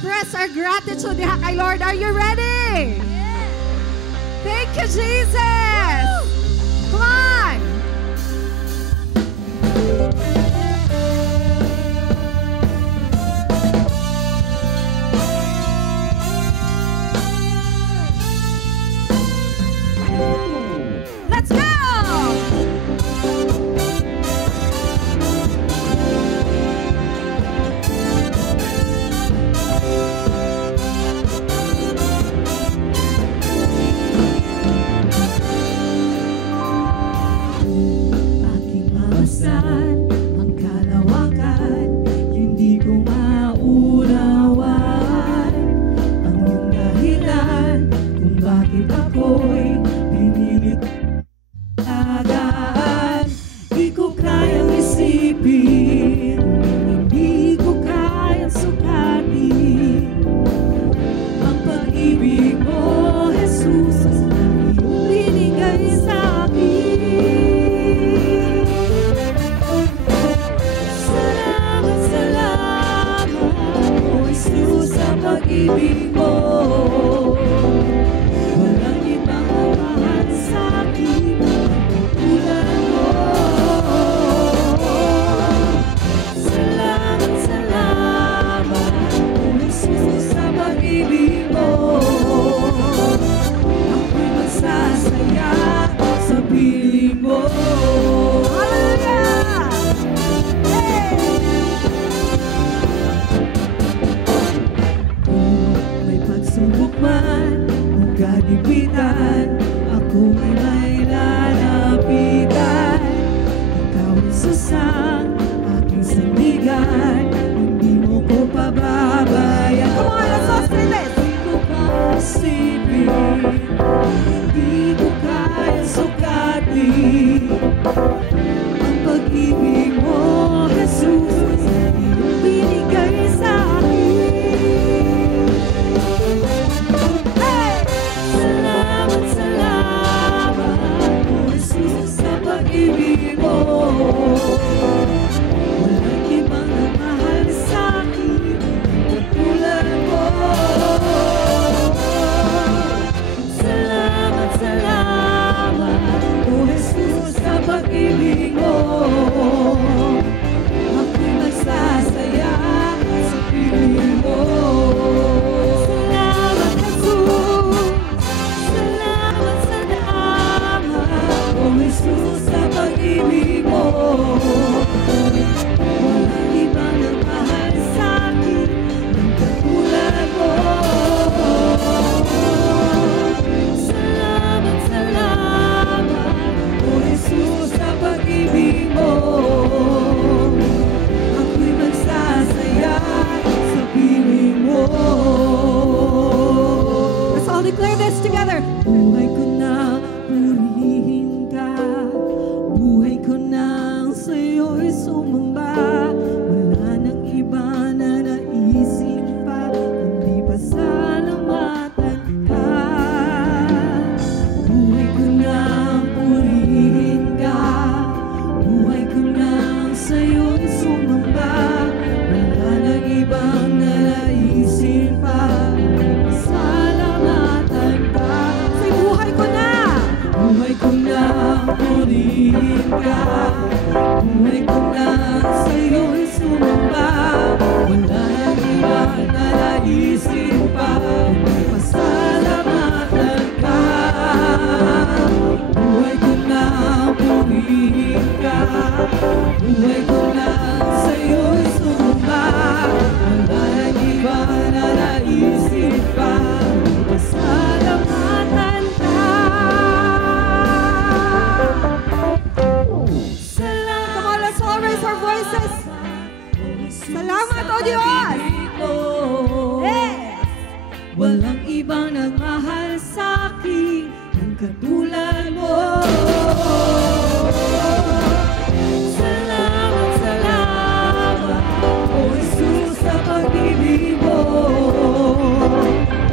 express our gratitude diha kay Lord. Are you ready? Thank you, Jesus! Come on! Let's go! Ang kalawakan, hindi ko maunawan ang iyong dahilan kung bakit ako'y pinilit tagaan. Di ko kayang isipin, hindi ko kayang sukatin ang pag-ibig mo, Jesus, ang iyong binigay sa akin. Pag-ibig mo, walang ibang mahal sa akin tulad mo. Salamat, salamat, O Jesus, sa pag-ibig mo. Ako'y magsasaya sa piling mo. Kadipitan, ako may lalapitan. Ikaw Jesus ang aking sandigan, hindi mo ko pababayan. Come on, let's all say this. Hindi ko kaisipin, hindi ko kaya sukatin ang pag-ibig mo, Jesus, iyong binigay sa akin. Pag-ibig mo, walang ibang nagmahal sa akin katulad mo. Salamat, salamat, O Jesus, sa pag-ibig mo. Ako'y magsasaya sa piling mo. Salamat, Jesus. Salamat, salamat, O Jesus, sa pag-ibig mo. Walang ibang nagmahal sa akin ng katulad mo. Salamat, salamat, O Jesus, sa pag-ibig mo. Ako'y magsasaya sa piling mo. Let's all declare this together. Buhay ko na purihin ka, buhay ko nang sa'yo'y sumamba. Wala nang iba na naisip pa, kundi pasalamatan ka. Buhay ko nang purihin ka, buhay ko nang sa'yo'y sumamba. Wala nang ibang na naisip pa, kundi pasalamatan ka. Say, buhay ko na! Buhay ko na purihin ka, buhay ko na sa'yo'y sumamba. Wala nang iba na naisip pa, kundi pasalamatan ka. Buhay ko na purihin ka, buhay ko na sa'yo'y sumamba. Wala nang iba na naisip pa, kundi pasalamatan ka. Come on, let's all raise our voices. Salamat, O Diyos! Yes! Walang ibang nagmahal sa akin ng katulad mo. Salamat, salamat, O Jesus, sa pag-ibig mo.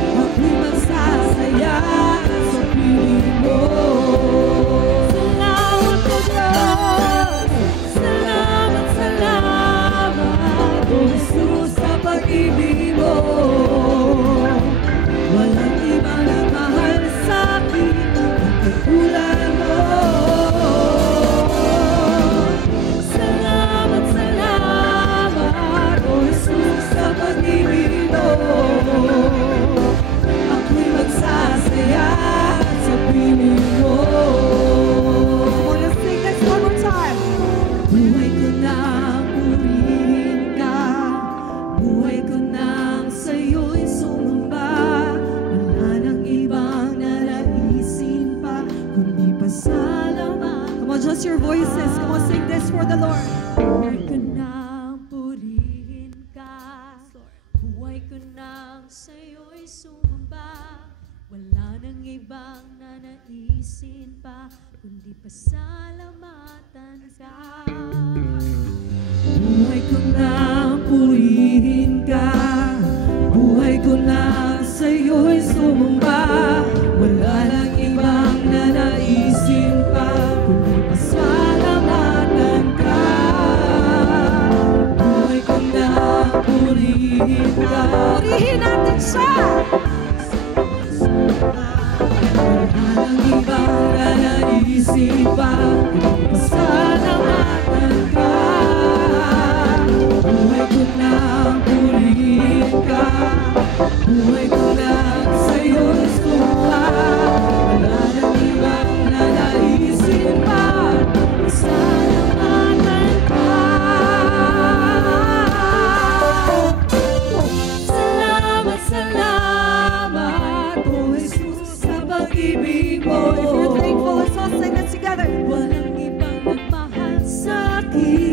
Ako'y magsasaya sa piling mo. Salamat, O Diyos! Salamat, salamat, O Jesus, sa pag-ibig mo. pasalamatan ka. Buhay ko nang purihin ka, buhay ko nang sa'yo'y sumamba. Wala nang ibang nanaisin pa, kundi pasalamatan ka. Buhay ko nang purihin ka, Purihin natin siya. wala nang ibang nanaisin pa, kundi pasalamatan ka. Buhay ko nang purihin ka, buhay ko nang sa'yo'y sumamba. Wala nang ibang nanaisin pa, pasalamatan ka. Salamat, salamat, O Jesus, sa pag-ibig mo. If you're thankful, let's all sing this together. Walang ibang nagmahal sa'kin.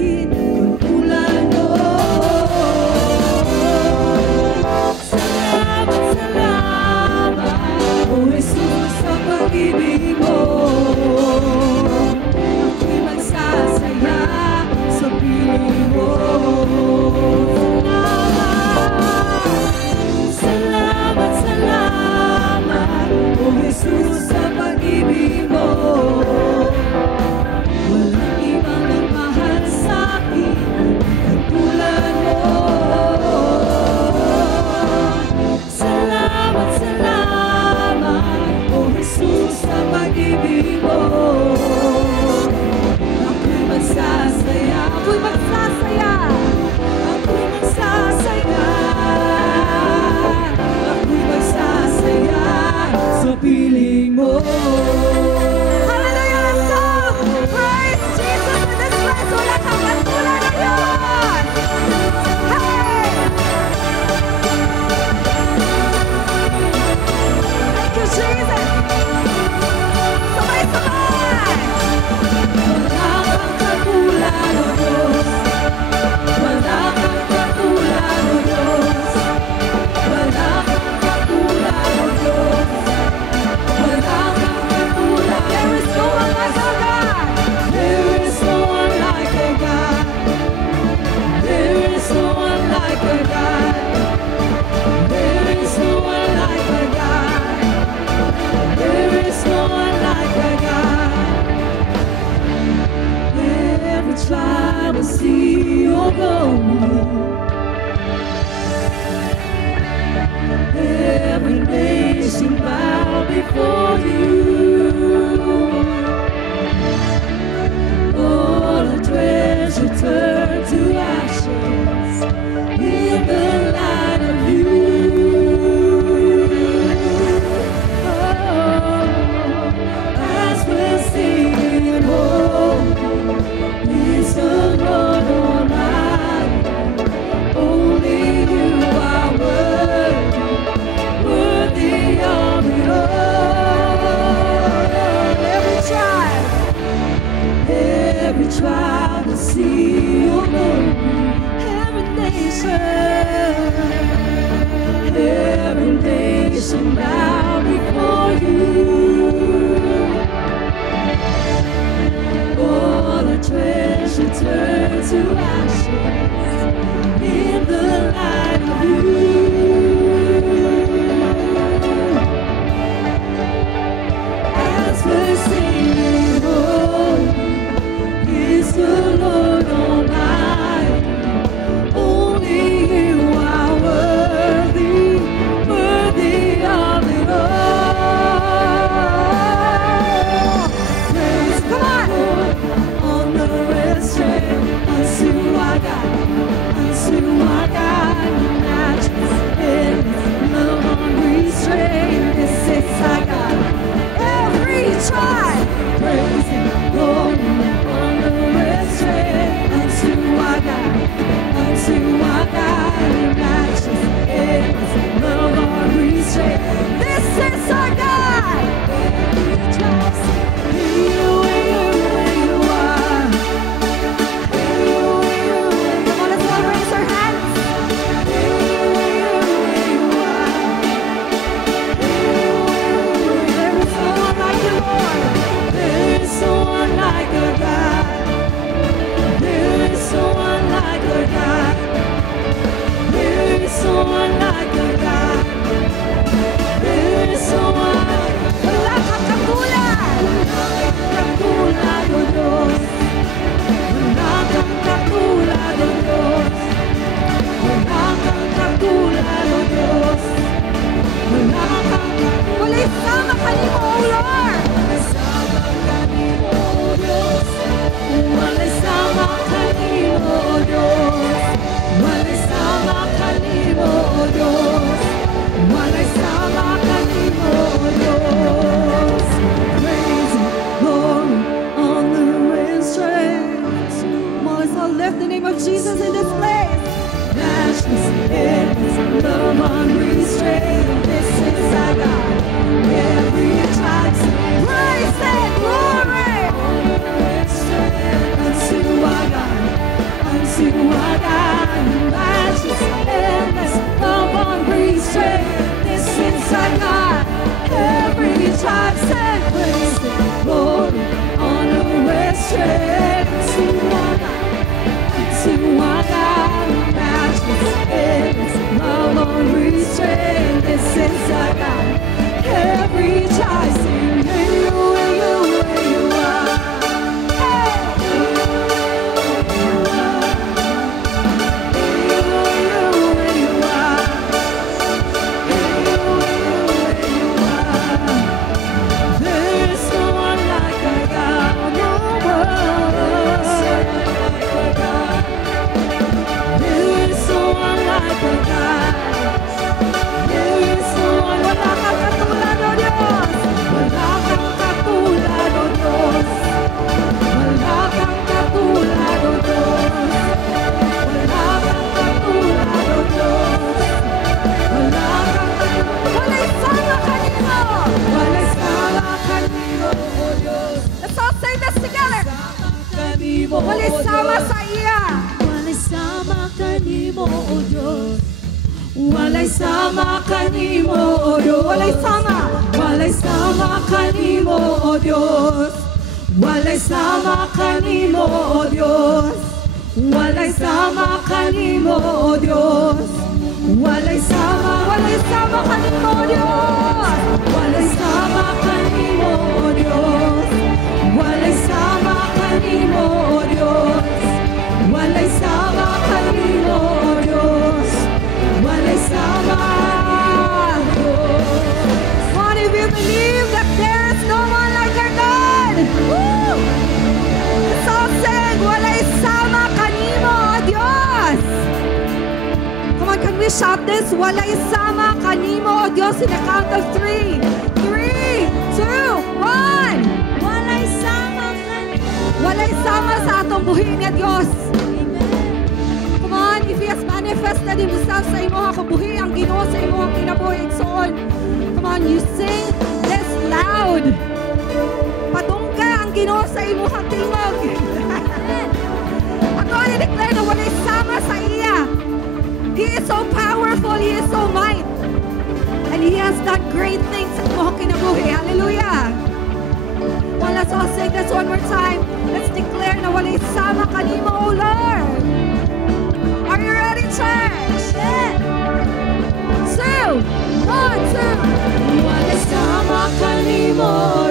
kanimo, Walay O sama Diyos. sa iya. Walay sama kanimo, O Diyos. Walay sama kanimo, O Diyos. Walay sama. Walay sama kanimo, O Diyos. Walay sama kanimo, O Diyos. Walay sama kanimo, O Diyos. Walay sama, Walay sama kanimo, O Diyos. walay sama kanimo, O Diyos. Walay sama kanimo, O Diyos. Walay sama kanimo, O Diyos. Walay sama, O Diyos. Come on, if you believe that there is no one like our God. Woo! Let's all sing, walay sama kanimo, O Diyos. Come on, can we shout this? Walay sama kanimo, O Diyos, in the count of 3. 3, 2, 1. Walay sama kanimo. Walay sama sa atong buhi nga Diyos. Come on, if He has manifested Himself sa imo kabuhi, ang Ginoo sa imo ang kinabuhi igsoon. Come on, you sing this loud. Padungka ang Ginoo sa imo tingog. Ato i-declare na walay sama sa iya. He is so powerful, He is so might. And He has done great things sa imo kinabuhi. Hallelujah. Well, let's all sing this one more time. Let's declare na walay sama kanimo, O Lord. Are you ready, church? 2, 1, 2. Walay sama kanimo, O